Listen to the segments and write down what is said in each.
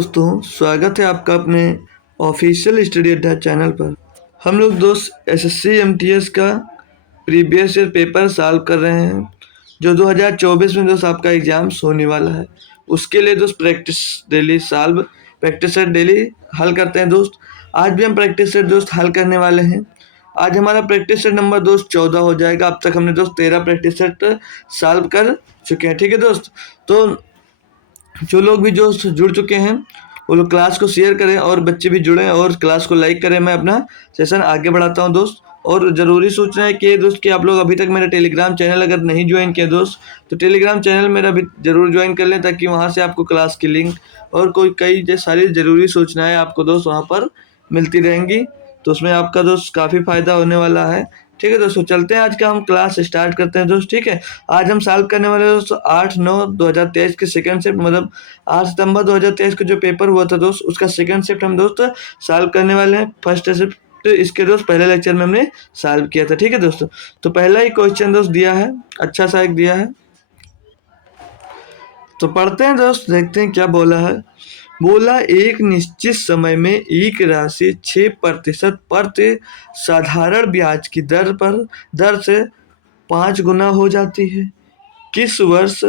दोस्तों, स्वागत है आपका अपने ऑफिशियल स्टडी अड्डा चैनल पर। हम लोग दोस्त एसएससी एमटीएस का प्रीवियस ईयर पेपर सॉल्व कर रहे हैं जो 2024 में दोस्त आपका एग्जाम्स होने वाला है। उसके लिए दोस्त प्रैक्टिस सेट डेली हल करते हैं दोस्त। आज भी हम प्रैक्टिस सेट दोस्त हल करने वाले हैं। आज हमारा प्रैक्टिस सेट नंबर दोस्त 14 हो जाएगा। अब तक हमने दोस्त 13 प्रैक्टिस सेट सॉल्व कर चुके हैं। ठीक है दोस्त, तो जो लोग भी जो जुड़ चुके हैं वो लोग क्लास को शेयर करें और बच्चे भी जुड़ें और क्लास को लाइक करें। मैं अपना सेशन आगे बढ़ाता हूं दोस्त। और ज़रूरी सूचना है कि दोस्त कि आप लोग अभी तक मेरा टेलीग्राम चैनल अगर नहीं ज्वाइन किया दोस्त, तो टेलीग्राम चैनल मेरा भी ज़रूर ज्वाइन कर लें, ताकि वहां से आपको क्लास की लिंक और कई सारी ज़रूरी सूचनाएँ आपको दोस्त वहाँ पर मिलती रहेंगी। तो उसमें आपका दोस्त काफ़ी फ़ायदा होने वाला है। ठीक है दोस्तों, चलते हैं आज का हम क्लास स्टार्ट करते हैं दोस्त। ठीक है, आज हम सॉल्व करने वाले दोस्तों 8/9/2023 के सेकंड शिफ्ट, मतलब 8 सितंबर 2023 का जो पेपर हुआ था दोस्त, उसका सेकंड शिफ्ट हम दोस्त सॉल्व करने वाले हैं। फर्स्ट शिफ्ट इसके दोस्त पहले लेक्चर में हमने सॉल्व किया था। ठीक है दोस्तों, तो पहला ही क्वेश्चन दोस्त दिया है, अच्छा सा एक दिया है, तो पढ़ते हैं दोस्त, देखते हैं क्या बोला है। बोला एक निश्चित समय में एक राशि 6% प्रति साधारण ब्याज की दर से 5 गुना हो जाती है। किस वर्ष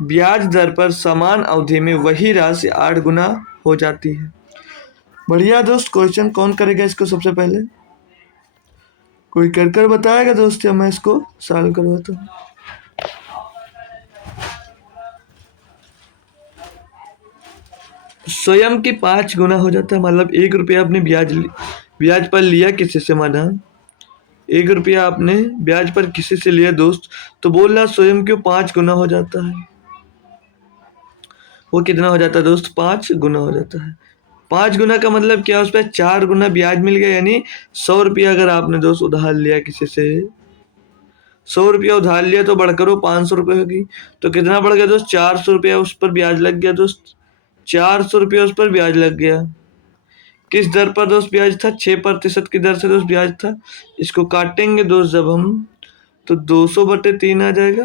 ब्याज दर पर समान अवधि में वही राशि 8 गुना हो जाती है? बढ़िया दोस्त, क्वेश्चन कौन करेगा इसको सबसे पहले? कोई कर बताएगा दोस्त या मैं इसको सॉल्व करवाता हूँ? स्वयं की 5 गुना हो जाता है, मतलब 1 रुपया आपने ब्याज पर लिया किसी से, माना 1 रुपया आपने ब्याज पर किसी से लिया दोस्त, तो बोल रहा स्वयं क्यों 5 गुना हो जाता है। वो कितना हो जाता है दोस्त? 5 गुना हो जाता है। 5 गुना का मतलब क्या? उस पर 4 गुना ब्याज मिल गया, यानी 100 रुपया अगर आपने दोस्त उधार लिया किसी से, 100 रुपया उधार लिया तो बढ़कर वो 500 रुपये होगी, तो कितना बढ़ गया दोस्त? 400 रुपया उस पर ब्याज लग गया दोस्त। 400 रुपया उस पर ब्याज लग गया। किस दर पर दोस्त ब्याज था? 6% की दर से दोस्त ब्याज था। इसको काटेंगे दोस्त जब हम, तो 200/3 आ जाएगा।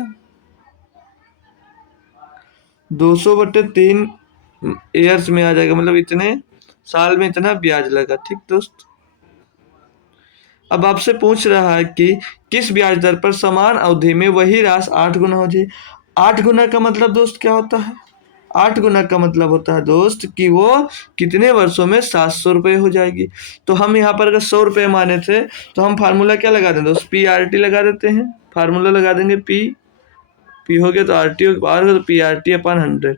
200/3 ईयर्स में आ जाएगा, मतलब इतने साल में इतना ब्याज लगा। ठीक दोस्त, अब आपसे पूछ रहा है कि किस ब्याज दर पर समान अवधि में वही राशि 8 गुना हो जाए। 8 गुना का मतलब दोस्त क्या होता है? 8 गुना का मतलब होता है दोस्त कि वो कितने वर्षों में 700 रुपये हो जाएगी। तो हम यहाँ पर अगर 100 रुपये माने थे, तो हम फार्मूला क्या लगा दें दोस्त? PRT लगा देते हैं। फार्मूला लगा देंगे, पी हो गया तो RT आर हो, तो PRT/100,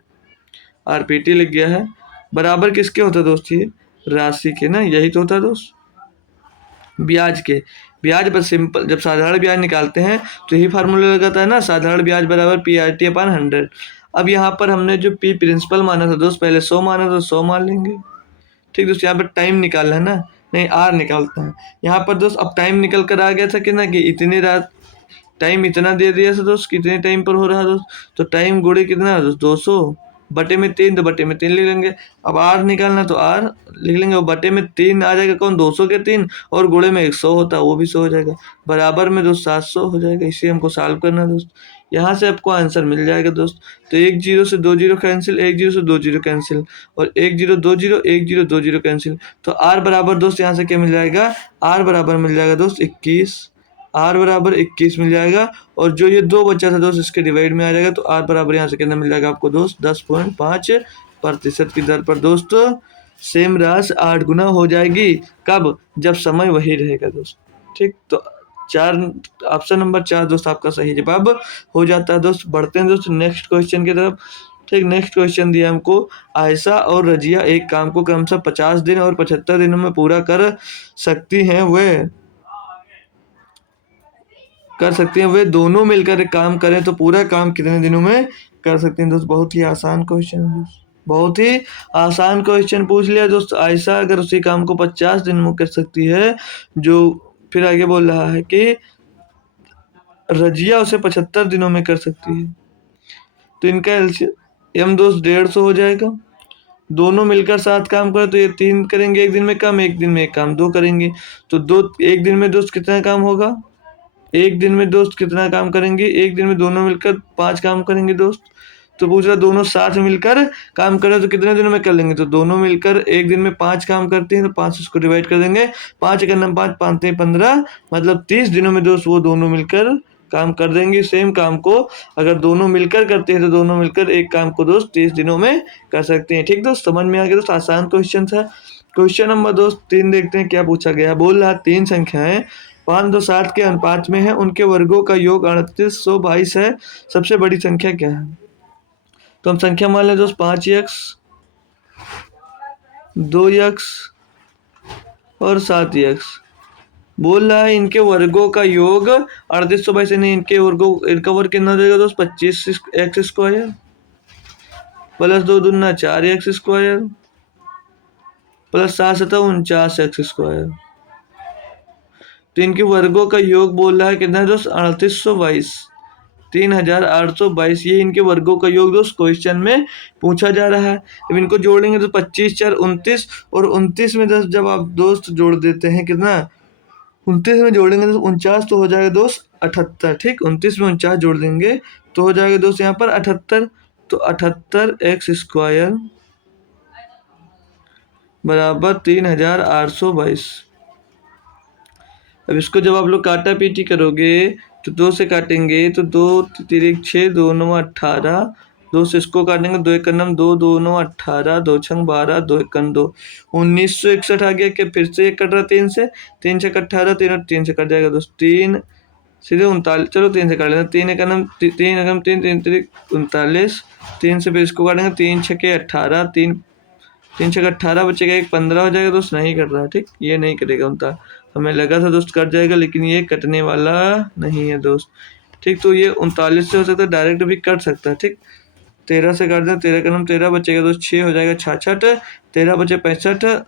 RPT लिख गया है। बराबर किसके होता है दोस्त? ये राशि के ना, यही तो होता है दोस्त, ब्याज के। ब्याज पर सिंपल जब साधारण ब्याज निकालते हैं तो यही फार्मूला लगाता है ना, साधारण ब्याज बराबर PRT/100। अब यहाँ पर हमने जो P प्रिंसिपल माना था दोस्त, पहले 100 माना था, 100 मान लेंगे। ठीक दोस्त, यहाँ पर टाइम निकालना है ना, नहीं R निकालता है यहाँ पर दोस्त। अब टाइम निकल कर आ गया था कि ना, कि इतनी रात टाइम इतना दे दिया था दोस्त, कितने टाइम पर हो रहा है दोस्त, तो टाइम गुणे कितना है दोस्त? 200/3, तो बटे में 3 लिख लेंगे। अब R निकालना तो R लिख लेंगे, और बटे में 3 आ जाएगा कौन? 200 के 3, और गुणे में 100 होता है, वो भी 100 हो जाएगा। बराबर में दोस्त 700 हो जाएगा। इसे हमको सॉल्व करना है दोस्त। यहाँ से आपको आंसर मिल जाएगा दोस्त। तो 1 0 से 2 0 कैंसिल, 1 0 से 2 0 कैंसिल, और 1 0 2 0, 1 0 2 0 कैंसिल। तो R बराबर दोस्त यहाँ से क्या मिल जाएगा? R बराबर मिल जाएगा दोस्त 21। R बराबर 21 मिल जाएगा, और जो ये 2 बचा था दोस्त, इसके डिवाइड में आ जाएगा, तो R बराबर यहाँ से कितना मिल जाएगा आपको दोस्त? 10.5% की दर पर दोस्त सेम राशि 8 गुना हो जाएगी। कब? जब समय वही रहेगा दोस्त। ठीक, तो 4 ऑप्शन नंबर 4 दोस्त आपका सही जवाब हो जाता है दोस्त। बढ़ते हैं दोस्त नेक्स्ट क्वेश्चन की तरफ। ठीक, नेक्स्ट क्वेश्चन दिया हमको, आयशा और रजिया एक काम को क्रमशः 50 दिन और 75 दिनों में पूरा कर सकती हैं। वे दोनों मिलकर एक काम करें तो पूरा काम कितने दिनों में कर सकते हैं दोस्त? बहुत ही आसान क्वेश्चन है दोस्त, बहुत ही आसान क्वेश्चन पूछ लिया दोस्त। आयशा अगर उसी काम को 50 दिन में कर सकती है, जो फिर आगे बोल रहा है कि रजिया उसे 75 दिनों में कर सकती है, तो इनका एलसीएम दोस्त 150 हो जाएगा। दोनों मिलकर 7 काम करें तो ये 3 करेंगे एक दिन में काम, एक दिन में एक काम 2 करेंगे, तो 2 एक दिन में दोस्त कितना काम होगा? एक दिन में दोस्त कितना काम करेंगे? एक दिन में दोनों मिलकर 5 काम करेंगे दोस्त। तो पूछ रहा दोनों साथ में मिलकर काम कर रहे हैं तो कितने दिनों में कर लेंगे, तो दोनों मिलकर एक दिन में 5 काम करते हैं तो 5 इसको डिवाइड कर देंगे, 5 एक 5 5 15, मतलब 30 दिनों में दोस्त वो दोनों मिलकर काम कर देंगे। सेम काम को अगर दोनों मिलकर करते हैं तो दोनों मिलकर एक काम को दोस्त 30 दिनों में कर सकते हैं। ठीक दोस्त, समझ में आ गया दोस्त, आसान क्वेश्चन था। क्वेश्चन नंबर दोस्त 3 देखते हैं क्या पूछा गया। बोल रहा 3 संख्याएं 5 2 7 के अनुपात में है, उनके वर्गों का योग 3822 है, सबसे बड़ी संख्या क्या है। तो हम संख्या मान लें दोस्त 5x 2x और 7x। बोल रहा है इनके वर्गों का योग 3822 नहीं, इनका वर्ग कितना हो जाएगा दोस्त 25x² प्लस 2 दूना 4x² प्लस 7 7 49x²। तो इनके वर्गों का योग बोल रहा है कितना है दोस्त 3822, 3822, ये इनके वर्गों का योग दोस्त क्वेश्चन में पूछा जा रहा है। अब इनको जोड़ेंगे तो 25 4 29 और 29 में 10 जब आप दोस्त जोड़ देते हैं कितना 29 में जोड़ेंगे तो 49, तो हो जाएगा दोस्त 78। ठीक, 29 में 49 जोड़ देंगे तो हो जाएगा दोस्त यहाँ पर 78, तो 78x² बराबर 3822। अब इसको जब आप लोग काटा पीटी करोगे तो 2 से काटेंगे तो 2 3 6 2 9 18, 2 से इसको काटेंगे 2 1 2 2 9 18, 2 6 12, 2 1 2 1961 आ गया। क्या फिर से एक कट रहा 3 से, 3 6 18, 3 और 3 से कट जाएगा दोस्त 3 सीधे 39, चलो 3 से काट लेना, 3 1 3 3 3 3 39, 3 से फिर इसको काटेंगे 3 6 18, 3 3 6 18 बचेगा, एक 15 हो जाएगा दोस्त, नहीं कट रहा। ठीक, ये नहीं कटेगा 39, हमें लगा था दोस्त कट जाएगा लेकिन ये कटने वाला नहीं है दोस्त। ठीक, तो ये 39 से हो सकता है, डायरेक्ट भी कट सकता है। ठीक, 13 से काट दें, 13 13 बचेगा दोस्त, 6 हो जाएगा 66, 13 बचे 65,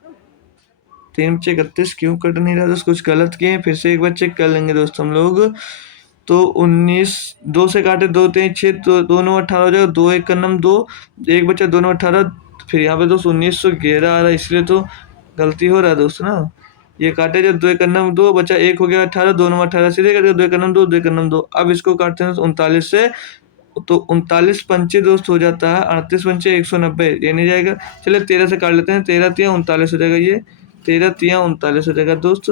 3 बचे 31, क्यों कट नहीं रहा दोस्त, कुछ गलत किए, फिर से एक बार चेक कर लेंगे दोस्त हम लोग। तो 19 2 से काटे 2 3 6, तो 2 9 18 हो जाएगा, 2 1 2, एक बचा 2 9 18, फिर यहाँ पे दोस्त 1911 आ रहा है, इसलिए तो गलती हो रहा है दोस्त ना। ये काटे जब 2 1 2 बचा, 1 हो गया 18, 2 9 18 सीधे करके 2 1 2 2 1 2, अब इसको काटते हैं 39 से, तो 39 पंचे दोस्त हो जाता है 38 पंचे 190, ये नहीं जाएगा। चलिए 13 से काट लेते हैं, 13 3 39 हो जाएगा, ये 13 3 39 हो जाएगा दोस्त।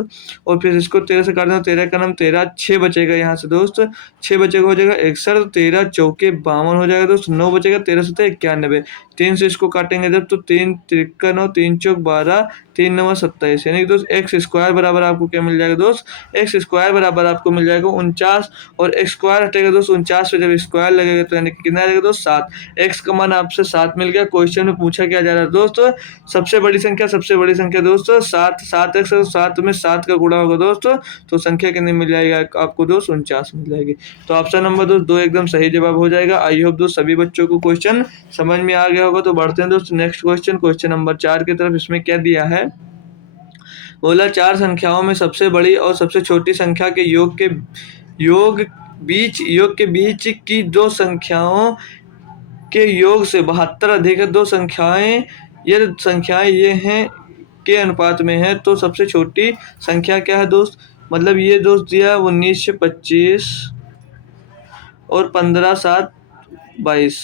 और फिर इसको 13 से काट दें, 13 का नाम 13, 6 बचेगा यहाँ से दोस्त, 6 बचेगा हो जाएगा 61, 13 चौके 52 हो जाएगा दोस्त, 9 बचेगा 13 7 91, 3 से इसको काटेंगे जब तो 3 53 3 चौक 12, 3 9 27, यानी कि दोस्त x² बराबर आपको क्या मिल जाएगा दोस्त, x² बराबर आपको मिल जाएगा 49, और x² हटेगा दोस्त 49 पे जब स्क्वायर लगेगा तो यानी कि कितना आएगा दोस्त 7। x का मान आपसे 7 मिल गया। क्वेश्चन में पूछा क्या जा रहा है दोस्त, सबसे बड़ी संख्या दोस्त 7, 7x 7 में 7 का गुणा होगा दोस्त, तो संख्या कितनी मिल जाएगा आपको दोस्त 49 मिल जाएगी। तो ऑप्शन नंबर दोस्त 2 एकदम सही जवाब हो जाएगा। आई होप दोस्त सभी बच्चों को क्वेश्चन समझ में आ गया होगा। तो बढ़ते हैं दोस्त नेक्स्ट क्वेश्चन, क्वेश्चन नंबर 4 की तरफ। इसमें क्या दिया है, बोला 4 संख्याओं में सबसे बड़ी और सबसे छोटी संख्या के योग के बीच की दो संख्याओं के योग से 72 अधिक है। दो संख्याएं ये हैं के अनुपात में है, तो सबसे छोटी संख्या क्या है दोस्त। मतलब ये दोस्त दिया 19 से 25 और 15 7 22।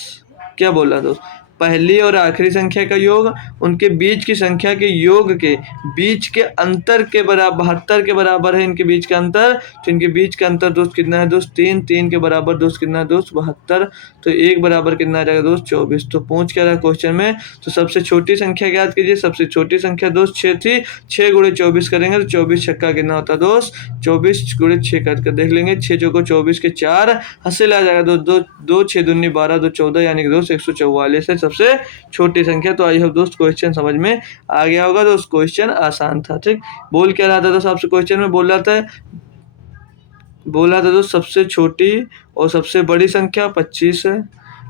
क्या बोला दोस्त, पहली और आखिरी संख्या का योग उनके बीच की संख्या के योग के बीच के अंतर के बराबर 72 के बराबर है इनके बीच का अंतर। तो इनके बीच का अंतर दोस्त कितना है दोस्त 3, 3 के बराबर दोस्त कितना है दोस्त 72, तो 1 बराबर कितना आ जाएगा दोस्त 24। तो पूछ क्या रहा क्वेश्चन में, तो सबसे छोटी संख्या ज्ञात कीजिए। सबसे छोटी संख्या दोस्त 6 थी, 6 गुणे 24 करेंगे तो 24 छक्का कितना होता है दोस्त 24 गुणे 6 करके देख लेंगे। 6 चौको 24 के 4 हासिल आ जाएगा दोस्त, 2 6 दूनी 12 2 14, यानी कि दोस्त 144 है सबसे छोटी संख्या। तो आई होप दोस्त क्वेश्चन समझ में आ गया होगा। दोस्त क्वेश्चन आसान था। ठीक, बोल क्या रहा था दोस्त आपसे क्वेश्चन में, बोल रहा था दोस्त सबसे छोटी और सबसे बड़ी संख्या 25 है।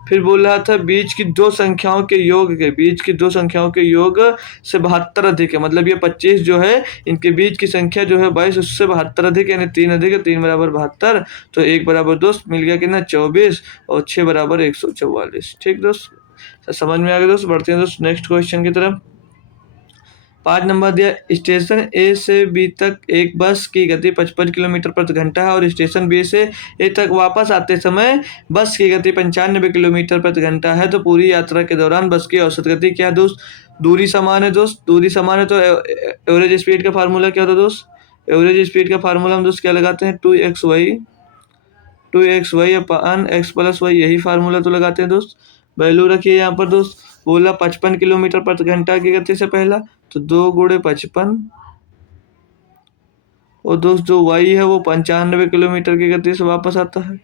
फिर बोल रहा था बीच की दो संख्याओं के योग से 72 अधिक है। मतलब ये 25 जो है इनके बीच की संख्या जो है 22, उससे 72 अधिक, यानी 3 अधिक है, 3 बराबर 72, तो 1 बराबर दोस्त मिल गया कितना 24 और 6 बराबर 144। ठीक दोस्त, समझ में आ गया दोस्त। बढ़ते हैं दोस्त नेक्स्ट क्वेश्चन की तरफ। 5 नंबर दिया, स्टेशन ए से बी तक एक बस की गति 55 किलोमीटर प्रति घंटा है और स्टेशन बी से ए तक वापस आते समय बस की गति 95 किलोमीटर प्रति घंटा है, तो पूरी यात्रा के दौरान बस की औसत गति क्या है दोस्त? दूरी समान है दोस्त, दूरी समान है तो एवरेज स्पीड का फार्मूला क्या होता है दोस्त? एवरेज स्पीड का फार्मूला हम दोस्त क्या लगाते हैं? 2xy अपान x प्लस वाई, यही फार्मूला तो लगाते हैं दोस्त। वैल्यू रखिए यहाँ पर दोस्त, बोला 55 किलोमीटर प्रति घंटा की गति से पहला, तो 2 गुणे 55 और दोस्त जो y है वो 95 किलोमीटर की गति से वापस आता है,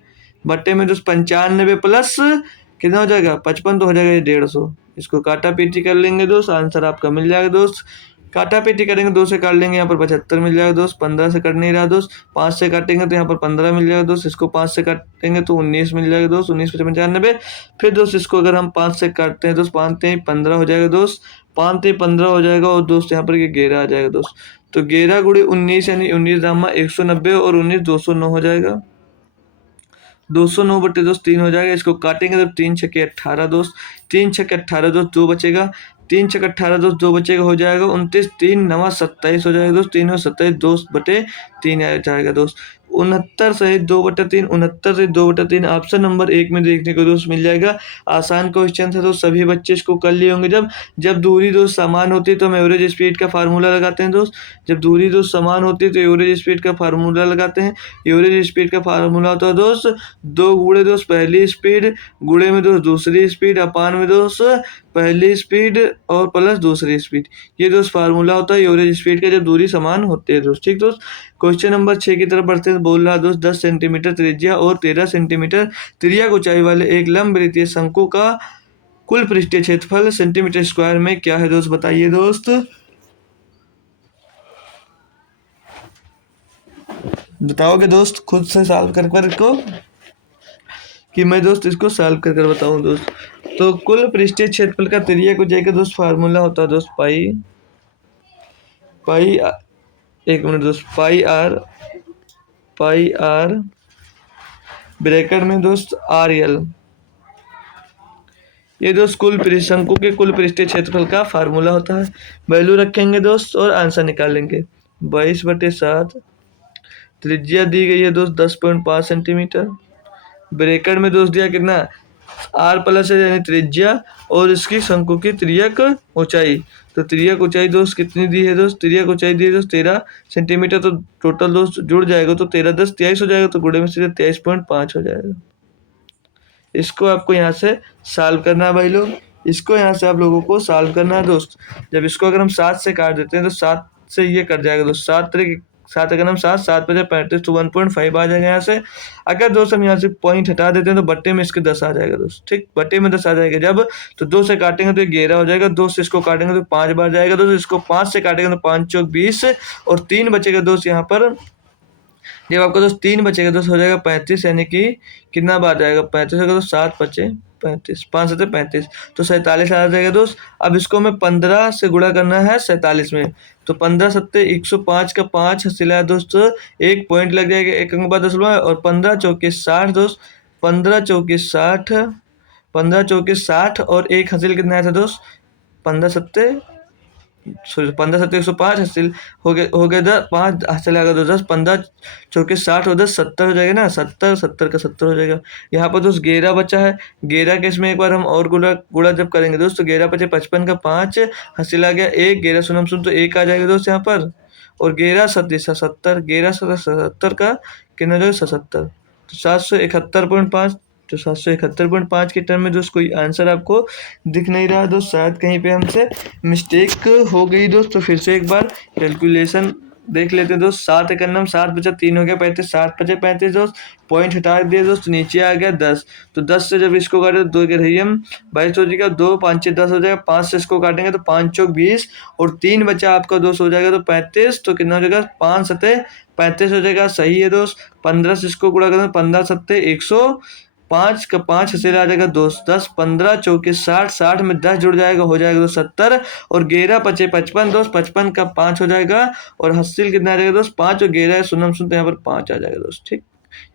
बट्टे में दोस्त 95 प्लस कितना हो जाएगा? 55 तो हो जाएगा ये 150। इसको काटा पीटी कर लेंगे दोस्त, आंसर आपका मिल जाएगा दोस्त। काटा पीटी करेंगे, 2 से काट लेंगे, यहाँ पर 75 मिल जाएगा दोस्त। 15 से कट नहीं रहा दोस्त, 5 से काटेंगे तो यहाँ पर 15 मिल जाएगा दोस्त। इसको 5 से काटेंगे तो 19 मिल जाएगा दोस्त, 19 × 95। फिर दोस्त इसको अगर हम 5 से काटते हैं दोस्त, 5 × 15 हो जाएगा दोस्त, 5 × 15 हो जाएगा और दोस्त यहाँ पर ये 11 आ जाएगा दोस्त। तो 11 × 19 यानी 19 दामा 190 और 19 209 हो जाएगा। 209 बटे दोस्त 3 हो जाएगा। इसको काटेंगे तो 3 × 6 = 18 दोस्त, 3 × 6 = 18 दोस्त, 2 बचेगा, 3 × 6 = 18 दोस्त, 2 बचेगा, हो जाएगा 29, 3 × 9 = 27 हो जाएगा दोस्त, 3 × 27 दोस्त बटे 3 आ जाएगा दोस्त। 69 सहित 2/3, 69 से 2/3 ऑप्शन नंबर 1 में देखने को दोस्त मिल जाएगा। आसान क्वेश्चन था तो सभी बच्चे इसको कर लिए होंगे। जब दूरी दोस्त समान होती है तो हम एवरेज स्पीड का फार्मूला लगाते हैं दोस्त। जब दूरी दोस्त समान होती है तो एवरेज स्पीड का फार्मूला लगाते हैं। एवरेज स्पीड का फार्मूला होता है दोस्त 2 गुणे दोस्त पहली स्पीड, गुणे में दोस्त दूसरी स्पीड, अपान में दोस्त पहली स्पीड और प्लस दूसरी स्पीड। ये दोस्त फार्मूला होता है एवरेज स्पीड का जब दूरी समान होती है दोस्त। ठीक दोस्त, क्वेश्चन नंबर 6 की तरफ बढ़ते हैं। बोल रहा दोस्त 10 सेंटीमीटर त्रिज्या और 13 सेंटीमीटर तिर्यक ऊंचाई वाले एक लंब वृत्तीय शंकु का कुल पृष्ठीय क्षेत्रफल सेंटीमीटर स्क्वायर में क्या है दोस्त? बताइए दोस्त, बताओगे दोस्त खुद से सॉल्व कर कर को कि मैं दोस्त इसको सॉल्व कर कर बताऊं दोस्त? तो कुल पृष्ठीय क्षेत्रफल का तिर्यक ऊंचाई का दोस्त फार्मूला होता है दोस्त पाई एक मिनट दोस्त, पाई आर ब्रैकेट में दोस्त RL, ये दोस्त शंकु के कुल पृष्ठीय क्षेत्रफल का फार्मूला होता है। वैल्यू रखेंगे दोस्त और आंसर निकालेंगे। 22/7 त्रिज्या दी गई है दोस्त 10.5 सेंटीमीटर, ब्रैकेट में दोस्त दिया कितना? R प्लस है यानी त्रिज्या और इसकी शंकु की तिर्यक ऊंचाई। तो तिर्यक ऊंचाई दोस्त कितनी दी है दोस्त? तिर्यक ऊंचाई दी है दोस्त 13 सेंटीमीटर। तो टोटल दोस्त जुड़ जाएगा तो 13 10 23 हो जाएगा, तो गुणे में सीधे 23.5 हो जाएगा। इसको आपको यहाँ से सॉल्व करना है भाई लोग, इसको यहाँ से आप लोगों को सॉल्व करना है दोस्त। जब इसको अगर हम 7 से काट देते हैं तो 7 से ये कट जाएगा दोस्त, 7 अगर हम 7 × 35 तो 1.5 आ जाएगा यहाँ से। अगर दोस्त हम यहाँ से पॉइंट हटा देते हैं तो बट्टे में इसके 10 आ जाएगा दोस्त। ठीक, बट्टे में 10 आ जाएगा। जब तो 2 से काटेंगे तो 11 हो जाएगा दोस्त, इसको काटेंगे तो 5 बार जाएगा दोस्त, इसको 5 से काटेंगे तो 5 × 20 और 3 बचेगा दोस्त यहाँ पर। जब आपका दोस्त 3 बचेगा दोस्त हो जाएगा 35, यानी कि कितना बार जाएगा? 35 होगा तो 7 × 5 = 35, 5 × 7 = 35, तो 47 आ जाएगा दोस्त। अब इसको हमें 15 से गुणा करना है 47 में, तो 15 × 7 = 105 का 5 हासिल है दोस्त, एक पॉइंट लग जाएगा, एक अंक बाद 10 और 15 × 4 = 60 दोस्त, 15 × 4 = 60, 15 × 4 = 60 और एक हासिल कितना आया था दोस्त? 15 × 7 105 हासिल हो गया 10, 5 हासिल आएगा तो 10, 15 × 4 = 60 और 10 70 हो जाएगा ना, 70 70 का 70 हो जाएगा। यहाँ पर दोस्त 11 बचा है, 11 के इसमें एक बार हम और गुणा जब करेंगे दोस्त तो 11 बचे 55 का 5 हासिल आ गया 1, 11 सुनम सुन तो 1 आ जाएगा दोस्त यहाँ पर, और 11 70, 11 70 का कितना हो जाएगा 77, तो 771.5, तो 771.5 के टर्म में दोस्त कोई आंसर आपको दिख नहीं रहा दोस्त, शायद कहीं पे हमसे मिस्टेक हो गई दोस्त। तो फिर से एक बार कैलकुलेशन देख लेते हैं दोस्त। 7 × 9 7 बचा 3 हो गया 35, 7 × 5 = 35 दोस्त, पॉइंट हटा दिए दोस्त, नीचे आ गया 10, तो 10 से जब इसको काटे तो 2 के रही हम 22 हो जाएगा, 2 5 6 10 हो जाएगा, 5 से इसको काटेंगे तो 5 × 4 = 20 और 3 बचा आपका दोस्त हो जाएगा तो 35, तो कितना हो जाएगा 5 × 7 = 35 हो जाएगा, सही है दोस्त। 15 से इसको गुणा करें 15 × 7 = 105 का 5 हासिल आ जाएगा दोस्त 10, 15 × 4 = 60, 60 में 10 जुड़ जाएगा हो जाएगा दोस्त 70 और 11 × 5 = 55 दोस्त, 55 का 5 हो जाएगा और हासिल कितना आ जाएगा दोस्त 5 और 11 सुनम सुनते यहाँ पर 5 आ जाएगा दोस्त। ठीक।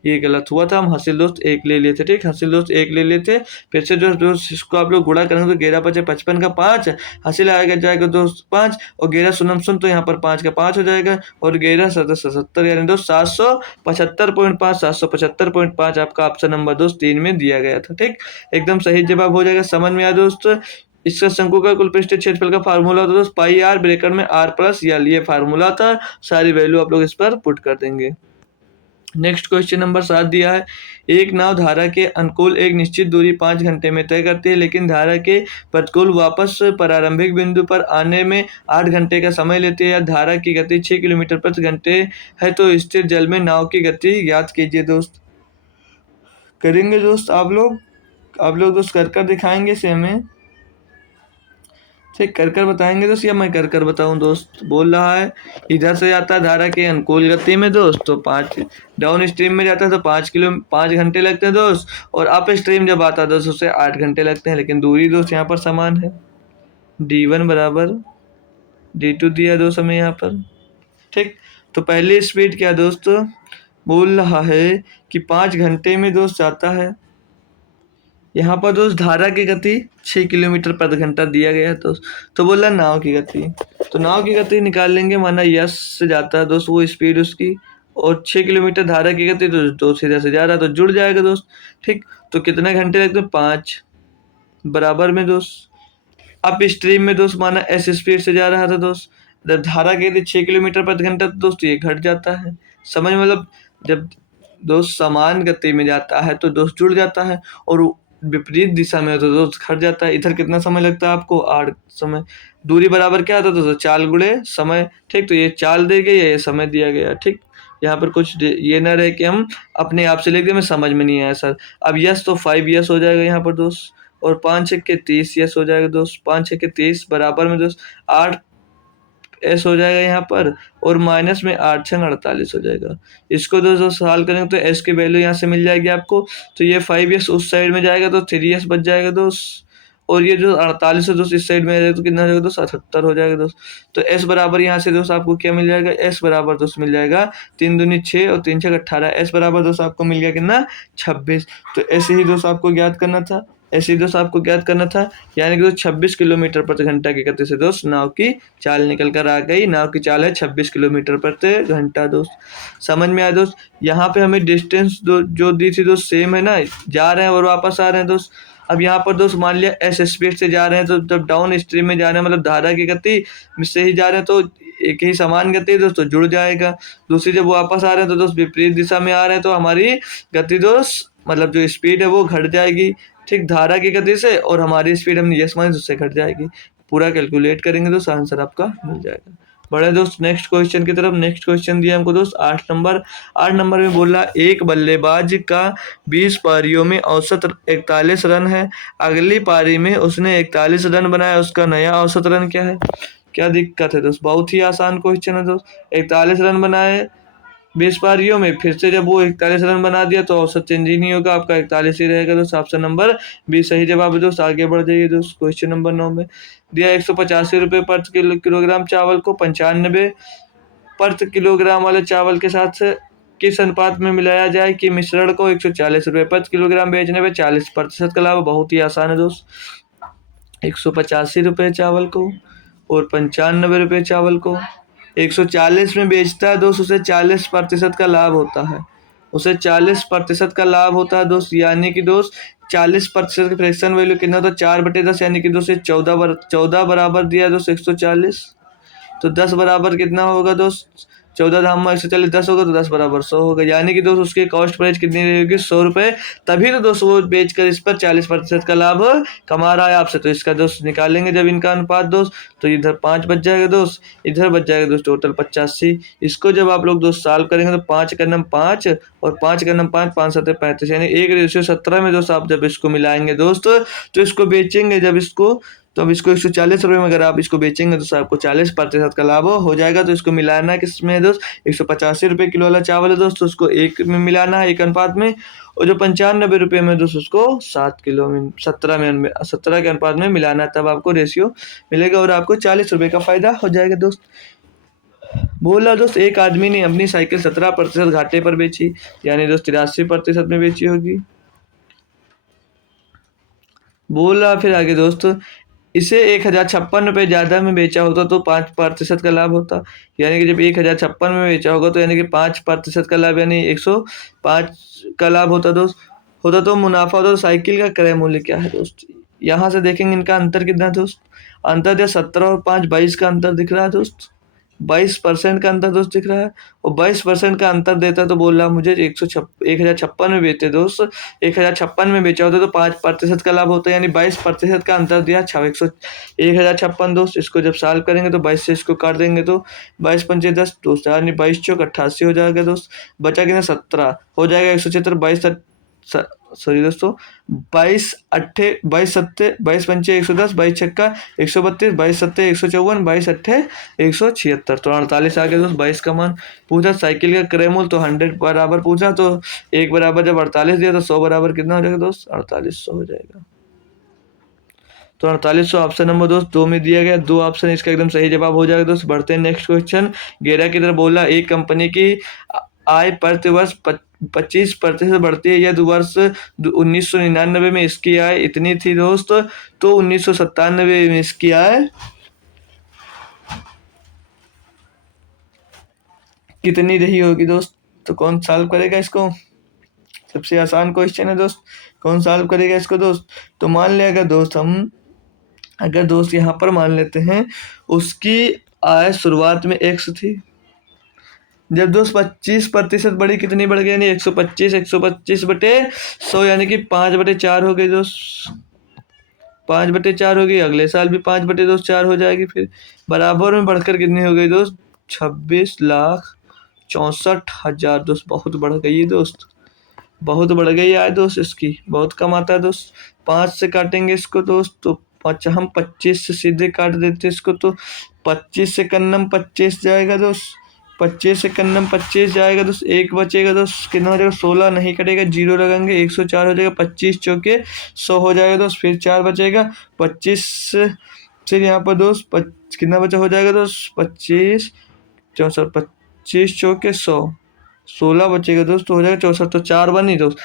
ये गलत हुआ था, हम हासिल दोस्त 1 ले लिए थे। ठीक, हासिल दोस्त 1 ले लिए थे। फिर से जो दोस्त इसको आप लोग गुणा करेंगे तो 11 पचे 55 का 5, हासिल आएगा जाएगा दोस्त 5, और 11 शून्य शून्य तो यहाँ पर 5 का 5 हो जाएगा, और 11 77 यानी दोस्त 775.5, 775.5 आपका ऑप्शन नंबर दोस्त 3 में दिया गया था। ठीक, एकदम सही जवाब हो जाएगा। समझ में आया दोस्त। इसका शंकु का कुल पृष्ठीय क्षेत्रफल का फार्मूला था दोस्त पाई आर ब्रैकेट में आर प्लस यल, ये फार्मूला था। सारी वैल्यू आप लोग इस पर पुट कर देंगे। नेक्स्ट क्वेश्चन नंबर 7 दिया है, एक नाव धारा के अनुकूल एक निश्चित दूरी 5 घंटे में तय करती है, लेकिन धारा के प्रतिकूल वापस प्रारंभिक बिंदु पर आने में 8 घंटे का समय लेती है, या धारा की गति 6 किलोमीटर प्रति घंटे है, तो स्थिर जल में नाव की गति ज्ञात कीजिए। दोस्त करेंगे दोस्त आप लोग दोस्त कर दिखाएंगे इसे हमें, ठीक, कर बताएंगे दोस्त, या मैं कर बताऊं दोस्त। बोल रहा है इधर से जाता है धारा के अनुकूल गति में दोस्त, तो 5 डाउन स्ट्रीम में जाता है तो 5 घंटे लगते हैं दोस्त, और अप स्ट्रीम जब आता है दोस्त उससे 8 घंटे लगते हैं, लेकिन दूरी दोस्त यहाँ पर समान है, d1 बराबर d2 दिया दोस्त हमें यहाँ पर। ठीक, तो पहली स्पीड क्या दोस्त बोल रहा है कि 5 घंटे में दोस्त जाता है। यहाँ पर दोस्त धारा की गति 6 किलोमीटर प्रति घंटा दिया गया है दोस्त, तो बोला नाव की गति, तो नाव की गति निकाल लेंगे, माना यस से जाता है दोस्त वो स्पीड उसकी, और 6 किलोमीटर धारा की गति, तो दोस्त इधर से जा रहा है तो जुड़ जाएगा दोस्त। ठीक, तो कितने घंटे लगते हैं 5, बराबर में दोस्त अप स्ट्रीम में दोस्त माना एस स्पीड से जा रहा था दोस्त, जब धारा की गति 6 किलोमीटर प्रति घंटा तो दोस्त ये घट जाता है। समझ मतलब जब दोस्त समान गति में जाता है तो दोस्त जुड़ जाता है, और विपरीत दिशा में तो दोस्त घट जाता है। इधर कितना समय लगता है आपको 8 समय, दूरी बराबर क्या आता है दोस्तों चाल गुणे समय। ठीक, तो ये चाल दी गई है, ये समय दिया गया। ठीक, यहाँ पर कुछ ये ना रहे कि हम अपने आप से लिख दे, में समझ में नहीं आया सर। अब यस तो 5 यस हो जाएगा यहाँ पर दोस्त, और 5 छक्के 30 यस हो जाएगा दोस्त, 5 छक्के 30 बराबर में दोस्त 8 एस हो जाएगा यहाँ पर, और माइनस में 8 छंग 48 हो जाएगा। इसको दोस्तों सॉल्व करेंगे तो एस की वैल्यू यहाँ से मिल जाएगी आपको, तो ये 5 एस उस साइड में जाएगा तो 3 एस बच जाएगा दोस्त, और ये जो 48 है दोस्त इस साइड में आ जाएगा तो कितना हो जाएगा दोस्त 78 हो जाएगा दोस्त। तो एस बराबर यहाँ से दोस्त आपको क्या मिल जाएगा, एस बराबर दोस्त मिल जाएगा 3 दूनी 6 और 3 छः 18, एस बराबर दोस्त आपको मिल गया कितना 26। तो ऐसे ही दोस्त आपको ज्ञात करना था, ऐसे ही दोस्त आपको ज्ञात करना था, यानी कि दोस्त 26 किलोमीटर प्रति घंटा की गति से दोस्त नाव की चाल निकल कर आ गई। नाव की चाल है 26 किलोमीटर प्रति घंटा दोस्त। समझ में आया दोस्त। यहाँ पे हमें डिस्टेंस जो दी थी दोस्त सेम है ना, जा रहे हैं और वापस आ रहे हैं दोस्त। अब यहाँ पर दोस्त मान लिया एस स्पीड से जा रहे हैं, तो जब डाउन स्ट्रीम में जा रहे हैं मतलब धारा की गति से ही जा रहे हैं तो एक ही समान गति है दोस्तों, जुड़ जाएगा। दूसरी जब वापस आ रहे हैं तो दोस्त विपरीत दिशा में आ रहे हैं तो हमारी गति दोस्त मतलब जो स्पीड है वो घट जाएगी, ठीक, धारा की गति से, और हमारी स्पीड हमने यस मानी उससे घट जाएगी। पूरा कैलकुलेट करेंगे दोस्त आंसर आपका मिल जाएगा। बढ़े दोस्त नेक्स्ट क्वेश्चन की तरफ। नेक्स्ट क्वेश्चन दिया हमको दोस्त 8 नंबर में बोल रहा एक बल्लेबाज का 20 पारियों में औसत 41 रन है, अगली पारी में उसने 41 रन बनाया, उसका नया औसत रन क्या है। क्या दिक्कत है दोस्त, बहुत ही आसान क्वेश्चन है दोस्त। 41 रन बनाए 20 पारियों में, फिर से जब वो 41 रन बना दिया तो औसत चेंज ही नहीं होगा, आपका 41 ही रहेगा दोस्त। ऑप्शन नंबर बी सही जवाब है दोस्त। आगे बढ़ जाइए दोस्त। क्वेश्चन नंबर 9 में दिया 185 रुपये प्रति किलोग्राम चावल को 95 प्रति किलोग्राम वाले चावल के साथ से किस अनुपात में मिलाया जाए कि मिश्रण को 140 रुपये प्रति किलोग्राम बेचने पे 40% का लाभ। बहुत ही आसान है दोस्त। 185 रुपये चावल को और 95 रुपये चावल को 140 में बेचता है दोस्त, उसे 40% का लाभ होता है, उसे 40% का लाभ होता है दोस्त। यानी कि दोस्त 40% की फ्रैक्शन वैल्यू कितना होता है 4/10, यानी कि दोस्त 14 बराबर दिया दोस्त 140, तो 10 बराबर कितना होगा दोस्त 14 धाम 140 10 होगा तो 10 बराबर 100 होगा। यानी कि दोस्त उसकी कॉस्ट प्राइस कितनी रहेगी 100 रुपये, तभी तो दोस्त वो बेचकर इस पर 40% का लाभ कमा रहा है आपसे। तो इसका दोस्त निकालेंगे जब इनका अनुपात दोस्त, तो इधर 5 बच जाएगा दोस्त, इधर बच जाएगा दोस्त टोटल 85। इसको जब आप लोग दोस्त सॉल्व करेंगे तो 5 का नम 5 और 5 का नम 5 5 7 35, यानी 1:17 में दोस्त आप जब इसको मिलाएंगे दोस्त तो इसको बेचेंगे जब इसको, तो अब इसको 140 रुपये में अगर आप इसको बेचेंगे तो आपको 40% का लाभ हो जाएगा। तो इसको मिलाना है किसमें दोस्त 185 रुपये किलो वाला चावल है दोस्त, तो उसको एक में मिलाना है एक अनुपात में, और जो 95 रुपये में दोस्त उसको 7 किलो में 17 के अनुपात में मिलाना है, तब आपको रेशियो मिलेगा और आपको 40 रुपये का फायदा हो जाएगा दोस्त। बोला दोस्त एक आदमी ने अपनी साइकिल 17% घाटे पर बेची, यानी दोस्त 83% में बेची होगी। बोला फिर आगे दोस्त इसे 1056 रुपये ज़्यादा में बेचा होता तो 5% का लाभ होता, यानी कि जब 1056 में बेचा होगा तो यानी कि 5% का लाभ यानी 105 का लाभ होता दोस्त, होता तो मुनाफा होता तो साइकिल का क्रय मूल्य क्या है दोस्त। यहाँ से देखेंगे इनका अंतर कितना है दोस्त, अंतर जो 17 और 5 22 का अंतर दिख रहा है दोस्त, 22% का अंतर दोस्त दिख रहा है, और 22% का अंतर देता तो बोल रहा मुझे 1056 में बेचे दोस्त, 1056 में बेचा होता तो 5% का लाभ होता, यानी 22% का अंतर दिया 1056 दोस्त। इसको जब सॉल्व करेंगे तो 22 से इसको काट देंगे तो 22 पंचे 10 दोस्त, यानी 22 चौक 88 हो जाएगा दोस्त, बचा कितना 17 हो जाएगा 176, 22 सॉरी दोस्तों 22 पंचे 110, 22 छक्का 132, 22 सत्ते 154, 22 अट्ठे 176, तो 48 आ गया दोस्त। 22 का मान पूछा, साइकिल का क्रय मूल्य तो 100 बराबर पूछा, तो 1 बराबर जब 48 दिया तो 100 बराबर कितना हो जाएगा दोस्त 4800 हो जाएगा। तो 4800 ऑप्शन नंबर दोस्त 2 में दिया गया, 2 ऑप्शन इसका एकदम सही जवाब हो जाएगा दोस्त। बढ़ते हैं नेक्स्ट क्वेश्चन। 11 की तरफ बोला एक कंपनी की आय प्रति वर्ष 25% बढ़ती है, यदि वर्ष 1999 में इसकी आय इतनी थी दोस्त, तो 1997 में इसकी आय कितनी रही होगी दोस्त। तो कौन सॉल्व करेगा इसको, सबसे आसान क्वेश्चन है दोस्त, कौन सॉल्व करेगा इसको दोस्त। तो मान लिया अगर दोस्त हम अगर दोस्त यहाँ पर मान लेते हैं उसकी आय शुरुआत में x थी, जब दोस्त 25% बढ़ी कितनी बढ़ गई, यानी 125 बटे 100 यानी कि 5/4 हो गई दोस्त, 5/4 हो गई। अगले साल भी 5/4 हो जाएगी, फिर बराबर में बढ़कर कितनी हो गई दोस्त 26,64,000 दोस्त, बहुत बढ़ गई है दोस्त, बहुत बढ़ गई आय दोस्त इसकी, बहुत कम आता है दोस्त। 5 से काटेंगे इसको दोस्त तो हम 25 से सीधे काट देते इसको, तो 25 से कन्नम 25 जाएगा दोस्त, 25 से कन्नम 25 जाएगा दोस्त, एक बचेगा दोस्त कितना हो जाएगा 16 नहीं कटेगा, 0 लगाएंगे 104 हो जाएगा, 25 चौके 100 हो जाएगा दोस्त, फिर 4 बचेगा 25 फिर यहाँ पर दोस्त कितना बचा हो जाएगा दोस्त 25 64 25 चौके 100 16 बचेगा दोस्त, तो हो जाएगा 64, तो 4 बनी दोस्त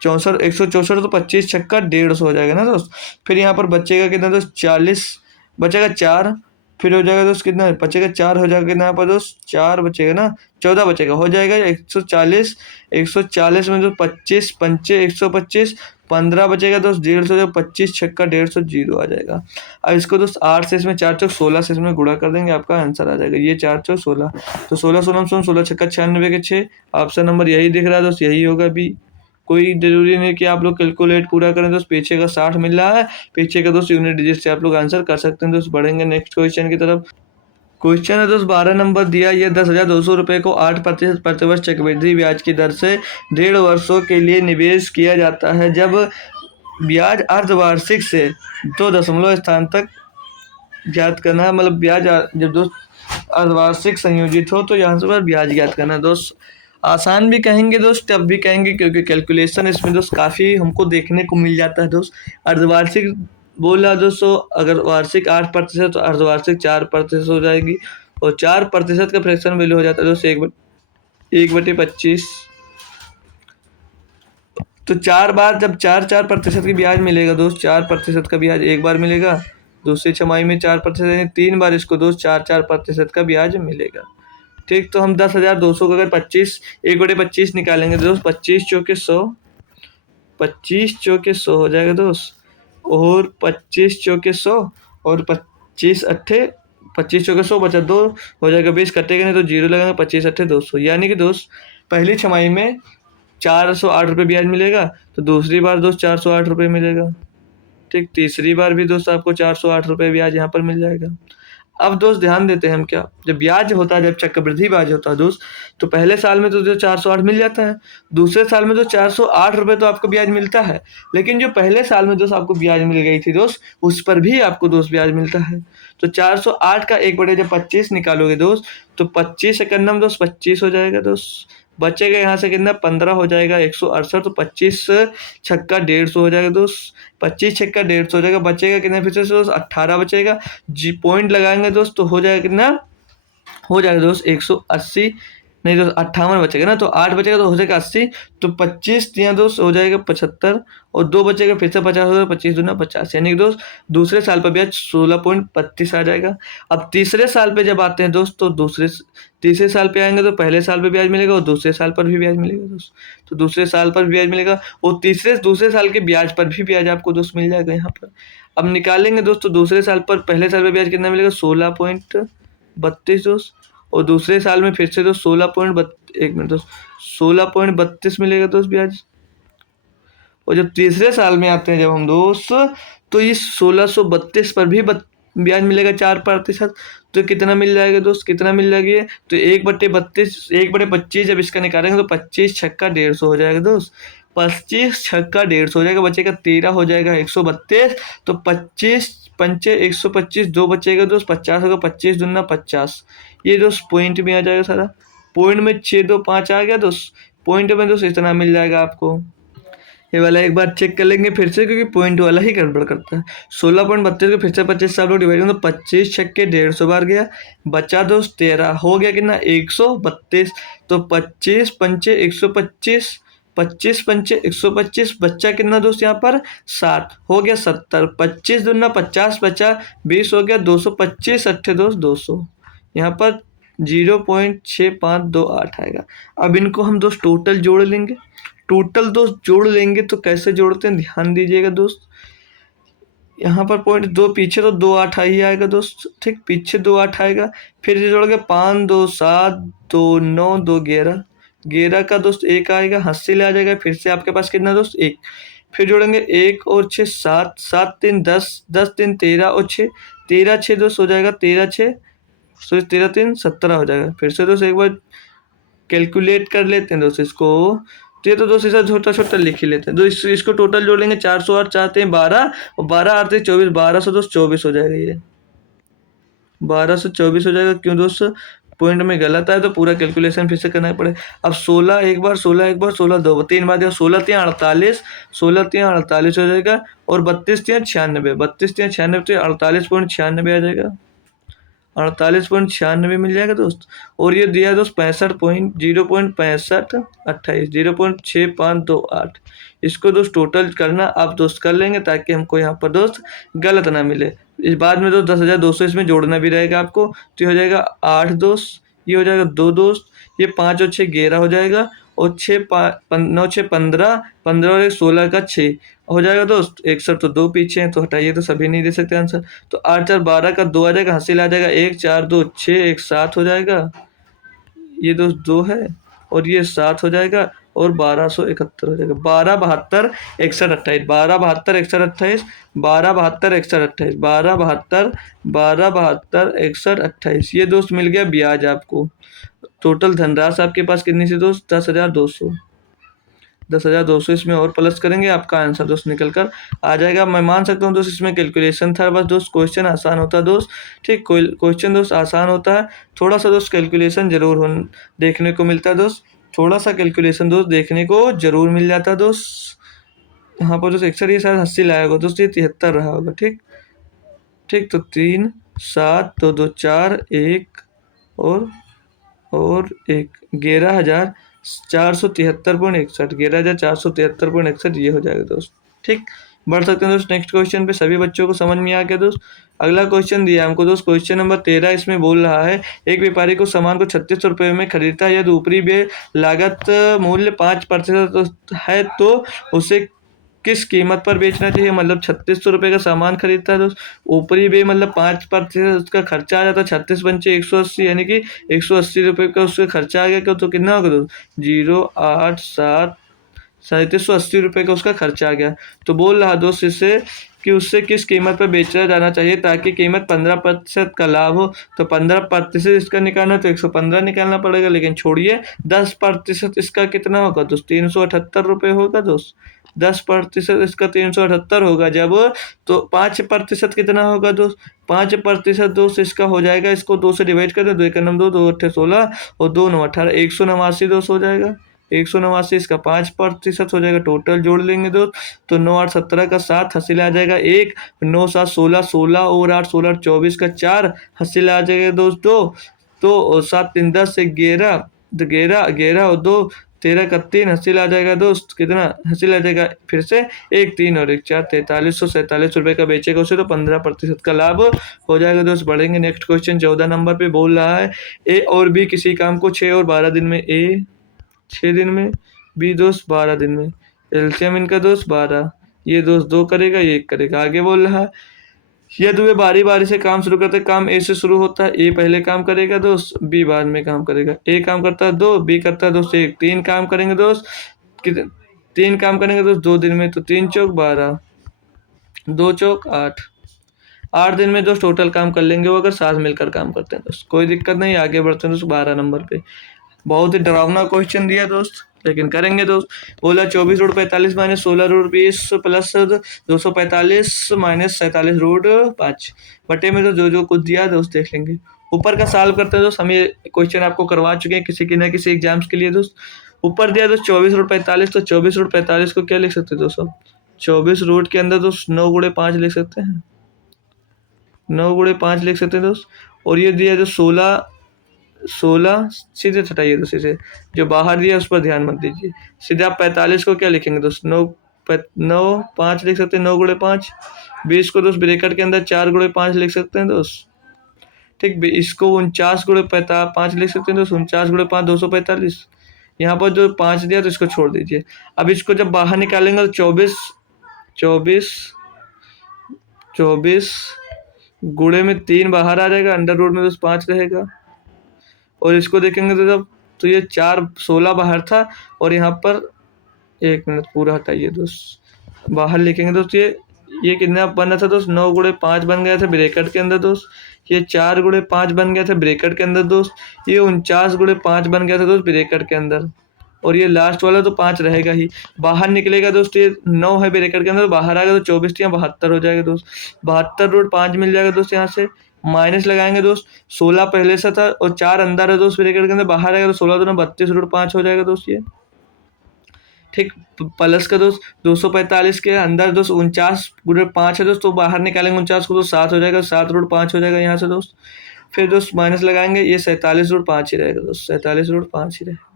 64 164, तो 25 छक्का 150 हो जाएगा ना दोस्त। फिर यहाँ पर बचेगा कितना दोस्त 40 बचेगा 4, फिर हो जाएगा दोस्त कितना बचेगा 4 हो जाएगा कितना यहाँ पर दोस्त 4 बचेगा ना 14 बचेगा, हो जाएगा 140 में जो 25 पंचे 125 15 बचेगा दोस्त 150, 25 छक्का 150 0 आ जाएगा। अब इसको दोस्त 8 से इसमें 4 चौक 16 से इसमें गुणा कर देंगे, आपका आंसर आ जाएगा, ये 4 चौक 16, तो 16 16 16 छक्का 96 के 6, ऑप्शन नंबर यही दिख रहा है दोस्त, यही होगा बी। कोई जरूरी नहीं कि आप लोग कैलकुलेट पूरा करें दोस्त, पीछे का 60 मिल रहा है, पीछे का दोस्त यूनिट डिजिट से आप लोग आंसर कर सकते हैं दोस्त। बढ़ेंगे नेक्स्ट क्वेश्चन की तरफ। क्वेश्चन है दोस्त 12 नंबर दिया, यह 10,200 रुपये को 8% प्रतिवर्ष चक्रवृद्धि ब्याज की दर से 1.5 वर्षों के लिए निवेश किया जाता है, जब ब्याज अर्धवार्षिक से 2 दशमलव स्थान तक ज्ञात करना है, मतलब ब्याज जब दोस्त अर्धवार्षिक संयोजित हो तो यहाँ से पर ब्याज ज्ञात करना है दोस्त। आसान भी कहेंगे दोस्त, टफ भी कहेंगे, क्योंकि कैलकुलेशन इसमें दोस्त काफ़ी हमको देखने को मिल जाता है दोस्त। अर्धवार्षिक बोला दोस्तों, अगर वार्षिक 8% तो अर्धवार्षिक 4% हो जाएगी, और 4% का फ्रैक्शन वैल्यू हो जाता है दोस्त 1/25, तो 4 बार जब 4% की ब्याज मिलेगा दोस्त, 4% का ब्याज एक बार मिलेगा, दूसरी छमाही में 4% यानी 3 बार इसको दोस्त 4% का ब्याज मिलेगा। ठीक, तो हम 10,200 का अगर 1/25 निकालेंगे दोस्त, 25 चौके 100, 25 चौके 100 हो जाएगा दोस्त, और 25 चौके 100 और 25 अट्ठे 25 चौके 100 बचा 2 हो जाएगा, 20 कटेगा नहीं तो 0 लगाएंगे, 25 अट्ठे 200, यानी कि दोस्त पहली छमाही में 408 रुपये ब्याज मिलेगा, तो दूसरी बार दोस्त 408 रुपये मिलेगा। ठीक, तीसरी बार भी दोस्त आपको 408 रुपये ब्याज यहाँ पर मिल जाएगा। अब दोस्त ध्यान देते हैं हम क्या, जब ब्याज होता है, जब चक्रवृद्धि ब्याज होता है दोस्त, तो पहले साल में तो जो 408 मिल जाता है, दूसरे साल में तो 408 रुपये तो आपको ब्याज मिलता है, लेकिन जो पहले साल में दोस्त आपको ब्याज मिल गई थी दोस्त, उस पर भी आपको दोस्त ब्याज मिलता है। तो 408 का 1/25 निकालोगे दोस्त, तो 25 से करना दोस्त 25 हो जाएगा दोस्त, बचेगा यहाँ से कितना 15 हो जाएगा 168, तो 25 छक्का 150 हो जाएगा दोस्त, 25 छक्का 150 हो जाएगा, बचेगा कितना फिर से दोस्त 18 बचेगा, जी पॉइंट लगाएंगे दोस्त तो हो जाएगा कितना हो जाएगा दोस्त 180, नहीं दोस्त 58 बचेगा ना, तो 8 बचेगा तो हो जाएगा 80, तो 25 यहाँ दोस्त हो जाएगा 75, और 2 बचेगा फिर से 50 हो जाएगा, 25 दूना 50, यानी कि दोस्त दूसरे साल पर ब्याज 16.32 आ जाएगा। अब तीसरे साल पे जब आते हैं दोस्त, तो तीसरे साल पे आएंगे तो पहले साल पे ब्याज मिलेगा और दूसरे साल पर भी ब्याज मिलेगा दोस्त, तो दूसरे साल पर भी ब्याज मिलेगा और दूसरे साल के ब्याज पर भी ब्याज आपको दोस्त मिल जाएगा यहाँ पर। अब निकालेंगे दोस्त, तो दूसरे साल पर पहले साल पे ब्याज कितना मिलेगा 16.32 दोस्त, और दूसरे साल में फिर से तो 16.32 मिलेगा दोस्त ब्याज। और जब तीसरे साल में आते हैं जब हम दोस्त, तो इस 1632 पर भी ब्याज मिलेगा 4%। तो कितना मिल जाएगा दोस्त, कितना मिल जाएगा ये, तो 1/32, 1/25 जब इसका निकालेंगे तो 25 छक्का 150 हो जाएगा दोस्त, 25 छक्का 150 हो जाएगा, बचेगा 13 हो जाएगा 132, तो 25 पंचे 125, 2 बचेगा दोस्त 50 होगा, 25 दूना 50, ये दोस्त पॉइंट में आ जाएगा सारा, पॉइंट में 625 आ गया दोस्त, पॉइंट में दोस्त इतना मिल जाएगा आपको। ये वाला एक बार चेक कर लेंगे फिर से, क्योंकि पॉइंट वाला ही गड़बड़ करता है। 16.32 को फिर से 25 साल को डिवाइड करें तो 25 छक्के 150 बार गया, बचा दोस्त 13, हो गया कितना 132, तो 25 पंचे 125, 25 पंचे 125, बच्चा कितना दोस्त यहाँ पर 7, हो गया 70, 25 दूना 50 बचा 20, हो गया 225, अट्ठे दोस्त 200, यहाँ पर 0.6528 आएगा। अब इनको हम दोस्त टोटल जोड़ लेंगे, टोटल दोस्त जोड़ लेंगे तो कैसे जोड़ते हैं ध्यान दीजिएगा दोस्त, यहाँ पर पॉइंट 2 पीछे तो 2 8 ही आएगा दोस्त, ठीक, पीछे 2 8 आएगा, फिर ये जोड़ोगे 5 2 7 2 9 2 11, 11 का दोस्त 1 आएगा, हंसी ले आ जाएगा, फिर से आपके पास कितना दोस्त 1, फिर जोड़ेंगे 1 और 6 7, 7 3 10, 10 3 13 और 6, 13 6 दोस्त हो जाएगा 13 6, सो 13 3 17 हो जाएगा। फिर से दोस्त एक बार कैलकुलेट कर लेते हैं दोस्त इसको, तो ये तो दोस्त ऐसा छोटा छोटा लिख ही लेते हैं, तो इसको टोटल जोड़ लेंगे, 408 चाहते हैं 12 और 12 8 24, 1200 दोस्त 24 हो जाएगा, ये 1224 हो जाएगा। क्यों दोस्त, पॉइंट में गलत है तो पूरा कैलकुलेशन फिर से करना पड़े। अब 16 एक बार, 16 एक बार, 16 दो 3 बार, 16 3 48, 16 3 48 हो जाएगा, और 32 3 96, 32 3 96 48.96 आ जाएगा, 48.96 मिल जाएगा दोस्त। और ये दिया दोस्त 0.6528, 0.6528, इसको दोस्त टोटल करना आप दोस्त कर लेंगे ताकि हमको यहाँ पर दोस्त गलत ना मिले। इस बाद में दोस्त 10,200 इसमें जोड़ना भी रहेगा आपको, तो ये हो जाएगा 8 दोस्त, ये हो जाएगा 2 दोस्त, ये 5 और 6 11 हो जाएगा, और 9 6 15, 15 और 16 का 6 हो जाएगा दोस्त, 61 तो 2 पीछे हैं तो हटाइए, तो सभी नहीं दे सकते आंसर, तो 8 4 12 का 2 आ जाएगा, हासिल आ जाएगा 1 4 2 6 1 7 हो जाएगा, ये दोस्त 2 है और ये 7 हो जाएगा, और 1271 हो जाएगा, 12 72 61 28, 12 72 61 28, 12 72 61 28, 12 72 12 72 61 28, ये दोस्त मिल गया ब्याज आपको। टोटल धनराशि आपके पास कितनी सी दोस्त, 10,200, 10,200 इसमें और प्लस करेंगे, आपका आंसर दोस्त निकल कर आ जाएगा। मैं मान सकता हूँ दोस्त इसमें कैलकुलेशन था, बस दोस्त क्वेश्चन आसान होता है दोस्त, ठीक, क्वेश्चन दोस्त आसान होता है, थोड़ा सा दोस्त कैलकुलेशन जरूर देखने को मिलता है दोस्त, थोड़ा सा कैलकुलेशन दोस्त देखने को जरूर मिल जाता है दोस्त। यहाँ पर दोस्त अक्सर ये शायद 80 लाया होगा दोस्त, ये 73 रहा होगा, ठीक ठीक, तो 3 7 2 2 4 1 और 1, 11,473.61, 11,473.61 ये हो जाएगा दोस्त, ठीक। बढ़ सकते हैं दोस्त नेक्स्ट क्वेश्चन पे, सभी बच्चों को समझ में आ गया दोस्त। अगला क्वेश्चन दिया हमको दोस्त, क्वेश्चन नंबर 13, इसमें बोल रहा है एक व्यापारी को सामान को 36 रुपये में खरीदता है, यदि ऊपरी व्यय लागत मूल्य 5% है तो उसे किस कीमत पर बेचना चाहिए, मतलब 3600 रुपये का सामान खरीदता है दोस्त, ऊपरी व्यय मतलब 5% उसका खर्चा आ जाता है, 36 पंचे 180, यानी कि 180 रुपये का उसका खर्चा आ गया, तो कितना होगा दोस्त 087 3780 रुपये का उसका खर्चा आ गया। तो बोल रहा दोस्त इससे कि उससे किस कीमत पर बेचा जाना चाहिए ताकि कीमत 15% का लाभ हो, तो 15% इसका निकालना तो 115 निकालना पड़ेगा, लेकिन छोड़िए 10% इसका कितना होगा दोस्त 378 रुपये होगा दोस्त, 10% इसका 378 होगा जब, तो 5% कितना होगा दोस्त, 5% दोस्त इसका हो जाएगा, इसको 2 से डिवाइड कर दो, 2 1 9 2 8 16 और 2 9 18, 189 दोस्त हो जाएगा, 189 इसका 5% हो जाएगा, टोटल जोड़ लेंगे दोस्त, तो 9 8 17 का 7, हासिल आ जाएगा 1, 9 7 16, 16 और 8 16 24 का 4, हासिल आ जाएगा दोस्त 2, तो 7 3 10 से 11, तो 11 11 और 2 13 का 3 हासिल आ जाएगा दोस्त, कितना हासिल आ जाएगा फिर से 1 3 और 1 4, 4347 रुपये का बेचेगा उसे, तो 15% का लाभ हो जाएगा दोस्त। बढ़ेंगे नेक्स्ट क्वेश्चन 14 नंबर पे बोल रहा है ए और बी किसी काम को 6 और 12 दिन में, ए 6 दिन में, बी दोस्त 12 दिन में, एलसीएम इनका दोस्त 12, ये दोस्त 2 करेगा, ये 1 करेगा। आगे बोल रहा है यदि वे बारी बारी से काम शुरू करते, काम ए से शुरू होता है, ए पहले काम करेगा दोस्त, बी बाद में काम करेगा। ए काम करता है 2, बी करता है दोस्त 1, 3 काम करेंगे दोस्त, कितने 3 काम करेंगे दोस्त 2 दिन में, तो 3 चौक 12, 2 चौक 8, 8 दिन में दोस्त टोटल काम कर लेंगे वो, अगर साथ मिलकर काम करते हैं दोस्त। कोई दिक्कत नहीं, आगे बढ़ते हैं दोस्त 12 नंबर पे। बहुत ही डरावना क्वेश्चन दिया दोस्त, लेकिन करेंगे दोस्त। बोला 24 root 45 minus 16 root 20 plus 245 minus 47 root 5 बटे में तो जो कुछ दिया दोस्त देख लेंगे। ऊपर का सॉल्व करते हैं दोस्त, हम ये क्वेश्चन आपको करवा चुके हैं किसी न किसी एग्जाम्स के लिए दोस्त। ऊपर दिया दोस्त 24 रूट 45, तो 24 रूट 45 को क्या लिख सकते हैं दोस्तों, 24 रूट के अंदर दोस्त 9 गुणे 5 लिख सकते हैं, 9 गुणे 5 लिख सकते हैं दोस्त। और ये दिया जो 16 सीधे हटाइए दोस्त, इसे जो बाहर दिया उस पर ध्यान मत दीजिए। सीधे आप 45 को क्या लिखेंगे दोस्त, 9 5 लिख सकते हैं, 9 गुणे 5। 20 को दोस्त ब्रैकेट के अंदर 4 गुणे 5 लिख सकते हैं दोस्त, ठीक। इसको 49 गुणे 5 लिख सकते हैं दोस्त, 49 गुणे 5 245। यहाँ पर जो 5 दिया तो इसको छोड़ दीजिए। अब इसको जब बाहर निकालेंगे तो 24 गुणे में 3 बाहर आ जाएगा, अंडर रूट में दोस्त 5 रहेगा। और इसको देखेंगे तो जब, तो ये 4 16 बाहर था, और यहाँ पर 1 मिनट पूरा हटाइए दोस्त, बाहर लिखेंगे दोस्त, ये कितना बना था दोस्त, 9 गुणे 5 बन गया था ब्रैकेट के अंदर दोस्त, ये 4 गुणे 5 बन गया था ब्रैकेट के अंदर दोस्त, ये 49 गुणे 5 बन गया था दोस्त ब्रैकेट के अंदर, और ये लास्ट वाला तो 5 रहेगा ही। बाहर निकलेगा दोस्त, ये 9 है ब्रैकेट के अंदर, बाहर आएगा तो 24 यहाँ 72 हो जाएगा दोस्त, 72 रूट 5 मिल जाएगा दोस्त। यहाँ से माइनस लगाएंगे दोस्त, 16 पहले से था और 4 अंदर है दोस्त ब्रैकेट के अंदर, बाहर आएगा तो 16 दूना 32 रूट 5 हो जाएगा दोस्त ये, ठीक। प्लस का दोस्त 245 के अंदर दोस्त 49 गुणे 5 है दोस्त, तो बाहर निकालेंगे 49 को तो 7 हो जाएगा, 7 रूट 5 हो जाएगा यहाँ से दोस्त। फिर दोस्त माइनस लगाएंगे, ये 47 रूट 5 ही रहेगा दोस्त, 47 रूट 5 ही रहेगा।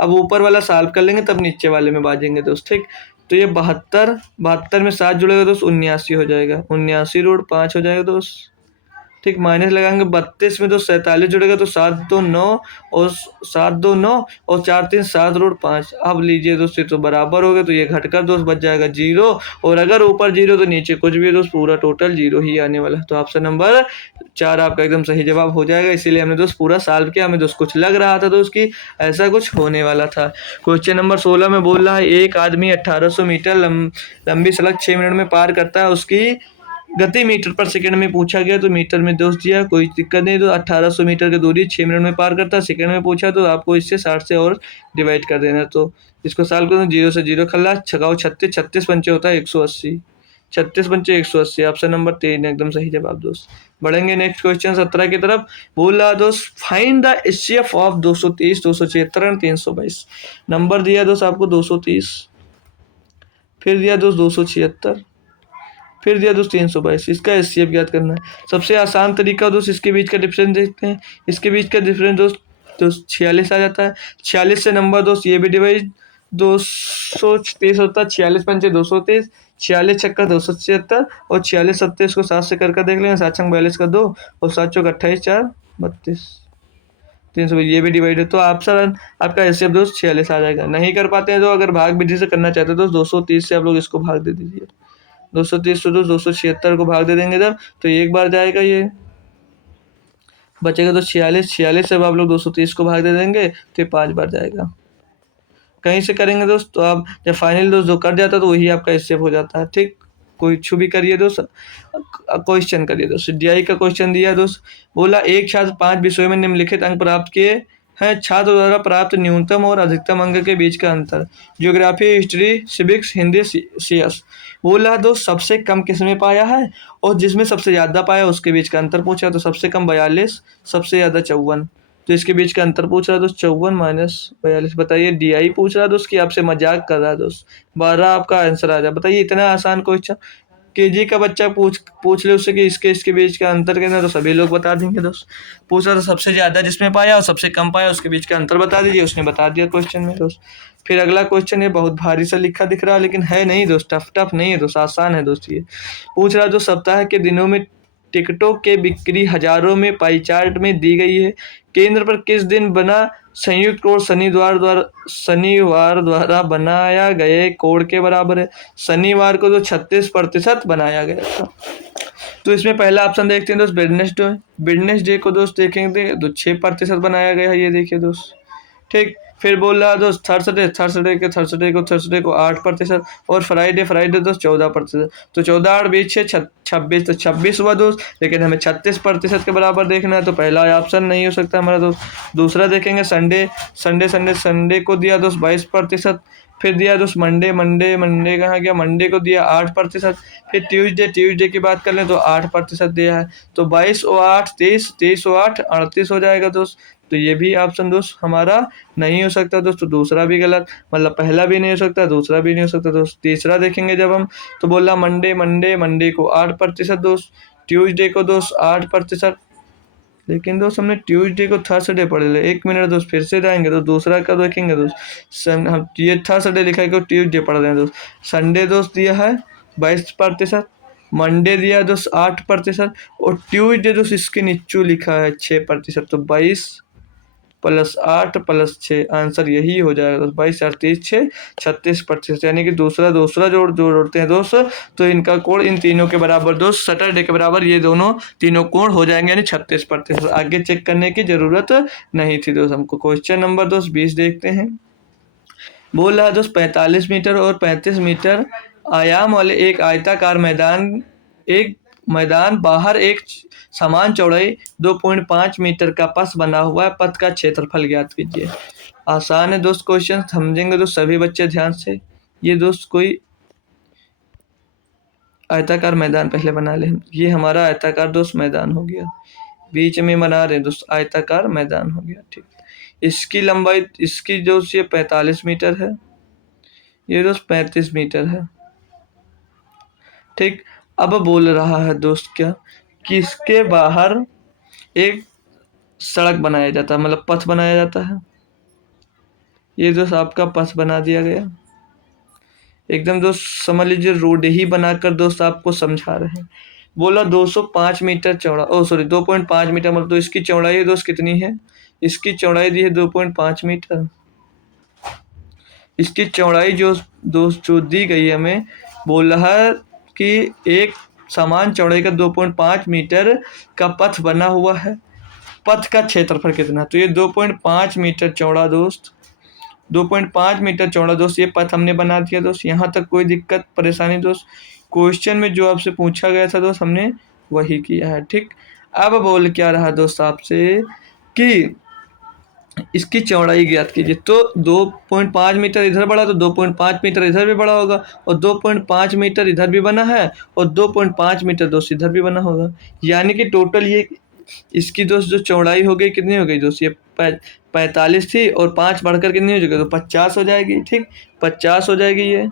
अब ऊपर वाला सॉल्व कर लेंगे तब नीचे वाले में बाजेंगे दोस्त, ठीक। तो ये 72 में 7 जुड़ेगा दोस्त 79 हो जाएगा, 79 रूट 5 हो जाएगा दोस्त, ठीक। माइनस लगाएंगे 32 में तो 47 जुड़ेगा, तो 7 2 9 और 7 2 9 और 4 3 7 रूट 5। अब लीजिए दोस्त, ये तो बराबर हो गया, तो ये घटकर दोस्त बच जाएगा 0, और अगर ऊपर 0 तो नीचे कुछ भी दोस्त, पूरा टोटल 0 ही आने वाला है। तो ऑप्शन नंबर 4 आपका एकदम सही जवाब हो जाएगा। इसीलिए हमने दोस्त पूरा सॉल्व किया, हमें दोस्त कुछ लग रहा था दोस्त कि ऐसा कुछ होने वाला था। क्वेश्चन नंबर 16 में बोल रहा है एक आदमी 1800 मीटर लंबी सड़क 6 मिनट में पार करता है, उसकी गति मीटर पर सेकंड में पूछा गया, तो मीटर में दोस्त दिया, कोई दिक्कत नहीं। तो 1800 मीटर की दूरी 6 मिनट में पार करता है, सेकंड में पूछा तो आपको इससे 60 से और डिवाइड कर देना। तो इसको सॉल्व करो, 0 से 0 खल्ला, छगाओ 36, 36 पंचे होता है 180, 36 पंचे 180, ऑप्शन नंबर 3 एकदम सही जवाब दोस्त। बढ़ेंगे नेक्स्ट क्वेश्चन 17 की तरफ। बोल रहा दोस्त find the HCF of 230, 276 and 322। Number दिया दोस्त आपको 230, फिर दिया दोस्त 276, फिर दिया दोस्त 322। इसका एचसीएफ ज्ञात करना है। सबसे आसान तरीका दोस्त, इसके बीच का डिफरेंस देखते हैं। इसके बीच का डिफरेंस दोस्त 46 आ जाता है। 46 से नंबर दोस्त ये भी डिवाइड 230 होता है, 46 पंचे 230, 46 छक्का 276 और 46 27 को 7 से करके देख लेंगे, 7 छंग 42 का 2 और 7 चौक 28 4 32 300, ये भी डिवाइड है। तो ऑप्शन आपका एचसीएफ दोस्त 46 आ जाएगा। नहीं कर पाते हैं तो अगर भाग विधि से करना चाहते हैं दोस्त 230 से आप लोग इसको भाग दे दीजिए, 230 से 276 को भाग दे देंगे जब, तो एक बार जाएगा, ये बचेगा तो 46 से आप लोग 230 को भाग दे देंगे तो ये 5 बार जाएगा। कहीं से करेंगे दोस्त, तो आप जब फाइनल दोस्त जो कर जाता है तो वही आपका एचसीएफ हो जाता है, ठीक। कोई छू भी करिए दोस्त, क्वेश्चन करिए दोस्त। डीआई का क्वेश्चन दिया दोस्त, बोला एक छात्र 5 विषयों में निम्नलिखित अंक प्राप्त किए हैं, छात्र द्वारा प्राप्त न्यूनतम और अधिकतम अंक के बीच का अंतर, geography, history, civics, Hindi, CS. बोला दोस्त सबसे कम किसमें पाया है और जिसमें सबसे ज़्यादा पाया उसके बीच का अंतर पूछा, तो सबसे कम 42, सबसे ज़्यादा 54, तो इसके बीच का अंतर पूछ रहा है दोस्त 54 माइनस 42। बताइए डीआई पूछ रहा है दोस्त कि आपसे मजाक कर रहा है दोस्त, 12 आपका आंसर आ जाए। बताइए इतना आसान क्वेश्चन, केजी का बच्चा पूछ ले उससे कि इसके बीच का अंतर कितना, तो सभी लोग बता देंगे दोस्त। पूछा तो सबसे ज़्यादा जिसमें पाया और सबसे कम पाया उसके बीच का अंतर बता दीजिए, उसने बता दिया क्वेश्चन में दोस्त। फिर अगला क्वेश्चन, ये बहुत भारी सा लिखा दिख रहा है लेकिन है नहीं दोस्त, टफ नहीं है दोस्त, आसान है दोस्त। ये पूछ रहा है जो सप्ताह के दिनों में टिकटों के बिक्री हजारों में पाई चार्ट में दी गई है, केंद्र पर किस दिन बना संयुक्त कोण शनिवार द्वारा बनाया गए कोण के बराबर है। शनिवार को तो 36% बनाया गया था। तो इसमें पहला ऑप्शन देखते हैं दोस्त, वेडनेसडे। वेडनेसडे को दोस्त देखेंगे तो 6% बनाया गया है, ये देखिए दोस्त। ठीक, फिर बोल रहा है दोस्त थर्सडे को 8% और फ्राइडे दोस्त 14%। तो 14 और 20 है 26, तो 26 हुआ दोस्त, लेकिन हमें 36% के बराबर देखना है, तो पहला ऑप्शन नहीं हो सकता हमारा दोस्त। दूसरा देखेंगे संडे को दिया दोस्त 22%। फिर दिया दोस्त मंडे कहाँ गया, मंडे को दिया 8%। फिर ट्यूसडे की बात कर लें तो 8% दिया है। तो 22 और 8 23 और 8 38 हो जाएगा दोस्त। तो ये भी ऑप्शन दोस्त हमारा नहीं हो सकता दोस्त। तो दूसरा भी गलत, मतलब पहला भी नहीं हो सकता, दूसरा भी नहीं हो सकता दोस्त। तीसरा देखेंगे जब हम, तो बोला मंडे को 8% दोस्त, ट्यूसडे को दोस्त 8%। लेकिन दोस्त हमने ट्यूसडे को थर्सडे पढ़ लिया। 1 मिनट दोस्त, फिर से जाएंगे तो दूसरा का देखेंगे दोस्त। हम ये थर्सडे लिखा है कि ट्यूसडे पढ़ रहे हैं दोस्त। संडे दोस्त दिया है 22%, मंडे दिया दोस्त 8% और ट्यूसडे दोस्त इसके नीचे लिखा है 6%। तो 22 + 8 + 6, आंसर यही हो जाएगा दोस्त। 22 और 30 6 36%, यानी कि दूसरा जोड़ते हैं दोस्त, तो इनका कोण इन तीनों के बराबर दोस्त, सैटरडे के बराबर ये दोनों तीनों कोण हो जाएंगे, यानी 36%। आगे चेक करने की जरूरत नहीं थी दोस्त हमको। क्वेश्चन नंबर दोस्त 20 देखते हैं। बोल रहा है दोस्त 45 मीटर और 35 मीटर आयाम वाले एक आयताकार मैदान बाहर एक समान चौड़ाई 2.5 मीटर का पथ बना हुआ है, पथ का क्षेत्रफल ज्ञात कीजिए। आसान है दोस्त क्वेश्चन, समझेंगे दोस्त सभी बच्चे ध्यान से। ये दोस्त कोई आयताकार मैदान पहले बना ले, ये हमारा आयताकार दोस्त मैदान हो गया, बीच में बना रहे दोस्त आयताकार मैदान हो गया। ठीक, इसकी लंबाई इसकी जो ये 45 मीटर है, ये दोस्त 35 मीटर है। ठीक, अब बोल रहा है दोस्त क्या कि इसके बाहर एक सड़क बनाया जाता है, मतलब पथ बनाया जाता है। ये दोस्त आपका पथ बना दिया गया एकदम दोस्त, समझ लीजिए रोड ही बनाकर दोस्त आपको समझा रहे हैं। बोला 205 मीटर चौड़ा, 2.5 मीटर, मतलब तो इसकी चौड़ाई दोस्त कितनी है, इसकी चौड़ाई दी है 2.5 मीटर। इसकी चौड़ाई जो दोस्त जो दी गई है हमें, बोल रहा है कि एक समान चौड़ाई का 2.5 मीटर का पथ बना हुआ है, पथ का क्षेत्रफल कितना। तो ये 2.5 मीटर चौड़ा दोस्त, 2.5 मीटर चौड़ा दोस्त ये पथ हमने बना दिया दोस्त। यहाँ तक कोई दिक्कत परेशानी दोस्त, क्वेश्चन में जो आपसे पूछा गया था दोस्त हमने वही किया है। ठीक, अब बोल क्या रहा दोस्त आपसे कि इसकी चौड़ाई ज्ञात कीजिए। तो 2.5 मीटर इधर बढ़ा तो 2.5 मीटर इधर भी बड़ा होगा, और 2.5 मीटर इधर भी बना है और 2.5 मीटर दोस्त इधर भी बना होगा, यानी कि टोटल ये इसकी दोस्त जो चौड़ाई हो गई कितनी हो गई दोस्त, ये 45 थी और 5 बढ़कर कितनी हो जाएगी, तो 50 हो जाएगी। ठीक, 50 हो जाएगी ये,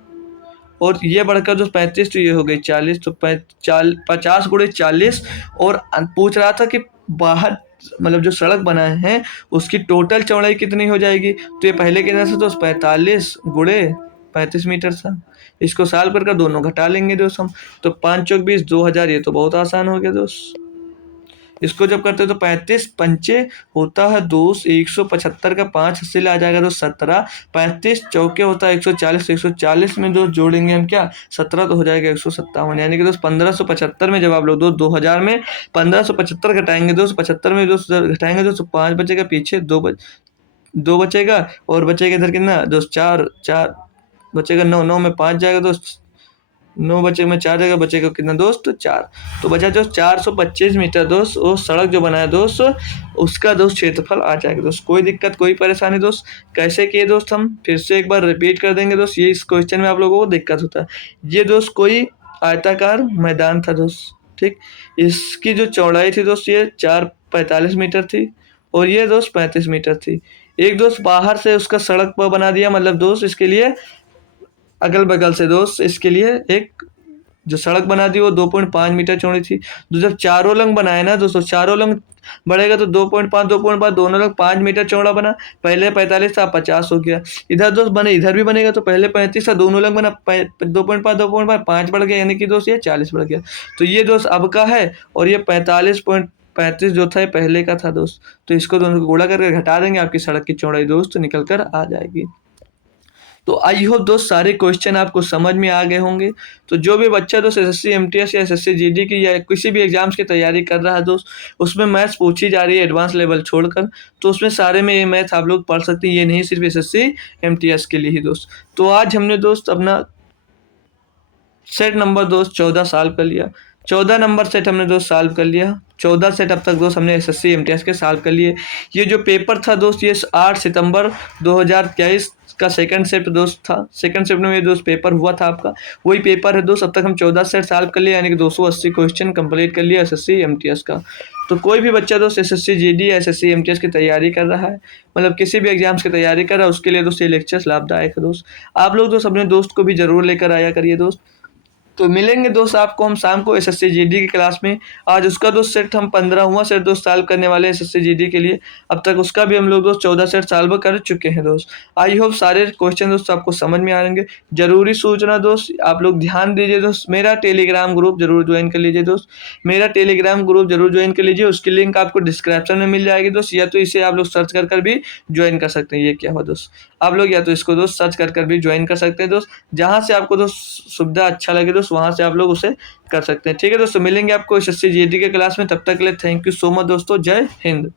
और ये बढ़कर जो 35 तो ये हो गई 40। तो 50 गुणे 40, और पूछ रहा था कि बाहर मतलब जो सड़क बनाए हैं उसकी टोटल चौड़ाई कितनी हो जाएगी। तो ये पहले के जैसे दोस्त 45 गुणे 35 मीटर था, इसको साल कर दोनों घटा लेंगे दोस्त हम। तो 5 चौक 20 2000, ये तो बहुत आसान हो गया दोस्त। इसको जब करते तो 35 पंचे होता है दोस्त 175 का 5 हासिल आ जाएगा दोस्त 17। 35 चौके होता है 140, 140 में दोस्त जोड़ेंगे हम क्या 17, तो हो जाएगा 157, यानी कि दोस्त 1575 में जब आप लोग 2000 में 1575 घटाएंगे दोस्त, 75 में दोस्त घटाएंगे दोस्त 5 बचेगा, पीछे 2 बचेगा, और बचेगा इधर कितना दोस्त 4 बचेगा, 9 में 5 जाएगा दोस्त, 9 बचेगा में 4 जगह बचेगा कितना दोस्त 4। तो बचा जो 425 मीटर दोस्त, वो सड़क जो बनाया दोस्त उसका दोस्त क्षेत्रफल आ जाएगा दोस्त। कोई दिक्कत कोई परेशानी दोस्त, कैसे किए दोस्त हम फिर से एक बार रिपीट कर देंगे दोस्त, ये इस क्वेश्चन में आप लोगों को दिक्कत होता है। ये दोस्त कोई आयताकार मैदान था दोस्त। ठीक, इसकी जो चौड़ाई थी दोस्त ये 45 मीटर थी, और ये दोस्त 35 मीटर थी। एक दोस्त बाहर से उसका सड़क पर बना दिया, मतलब दोस्त इसके लिए अगल बगल से दोस्त इसके लिए एक जो सड़क बना दी वो 2.5 मीटर चौड़ी थी। तो जब चारों लंग बनाए ना दोस्तों, चारों लंग बढ़ेगा तो 2.5 दोनों लंग 5 मीटर चौड़ा बना। पहले 45 था, 50 हो गया। इधर दोस्त बने, इधर भी बनेगा तो पहले 35 था, दोनों लंग बना 2.5 5 बढ़ गया, यानी कि दोस्त ये 40 बढ़ गया। तो ये दोस्त अब का है और ये 45.35 जो था ये पहले का था दोस्त। तो इसको दोनों को गुणा करके घटा देंगे, आपकी सड़क की चौड़ाई दोस्त निकल कर आ जाएगी। तो आई होप दोस्त सारे क्वेश्चन आपको समझ में आ गए होंगे। तो जो भी बच्चा दोस्त एसएससी एमटीएस या एसएससी जीडी की या किसी भी एग्जाम्स की तैयारी कर रहा है दोस्त, उसमें मैथ्स पूछी जा रही है एडवांस लेवल छोड़कर, तो उसमें सारे में ये मैथ आप लोग पढ़ सकते हैं, ये नहीं सिर्फ एसएससी एमटीएस के लिए ही दोस्त। तो आज हमने दोस्त अपना सेट नंबर दोस्त 14 सॉल्व कर लिया। 14 नंबर सेट हमने दोस्त सॉल्व कर लिया। 14 सेट अब तक दोस्त हमने एसएससी एमटीएस के सॉल्व कर लिए। ये जो पेपर था दोस्त ये 8 सितंबर 2023 का सेकंड शिफ्ट दोस्त था। सेकंड शिफ्ट में ये दोस्त पेपर हुआ था आपका, वही पेपर है दोस्त। अब तक हम 14 सेट सॉल्व कर लिए, यानी कि 280 क्वेश्चन कंप्लीट कर लिया एसएससी एमटीएस का। तो कोई भी बच्चा दोस्त एसएससी जीडी या एसएससी एमटीएस की तैयारी कर रहा है, मतलब किसी भी एग्जाम्स की तैयारी कर रहा है, उसके लिए दोस्त ये लेक्चर्स लाभदायक है दोस्त। आप लोग दोस्त अपने दोस्त को भी जरूर लेकर आया करिए दोस्त। तो मिलेंगे दोस्त आपको हम शाम को एसएससी जीडी की क्लास में। आज उसका दोस्त सेट हम 15वां सेट दोस्त सॉल्व करने वाले हैं एसएससी जीडी के लिए। अब तक उसका भी हम लोग दोस्त 14 सेट सॉल्व कर चुके हैं दोस्त। आई होप सारे क्वेश्चन दोस्त आपको समझ में आएंगे। जरूरी सूचना दोस्त आप लोग ध्यान दीजिए दोस्त, मेरा टेलीग्राम ग्रुप जरूर ज्वाइन कर लीजिए दोस्त। मेरा टेलीग्राम ग्रुप जरूर ज्वाइन कर लीजिए, उसकी लिंक आपको डिस्क्रिप्शन में मिल जाएगी दोस्त, या तो इसे आप लोग सर्च कर भी ज्वाइन कर सकते हैं। ये क्या हुआ दोस्त, आप लोग या तो इसको दोस्त सर्च कर भी ज्वाइन कर सकते हैं दोस्त। जहां से आपको दोस्त सुविधा अच्छा लगे दोस्त वहां से आप लोग उसे कर सकते हैं। ठीक है दोस्तों, मिलेंगे आपको एसएससी जीडी के क्लास में। तब तक के लिए थैंक यू सो मच दोस्तों, जय हिंद।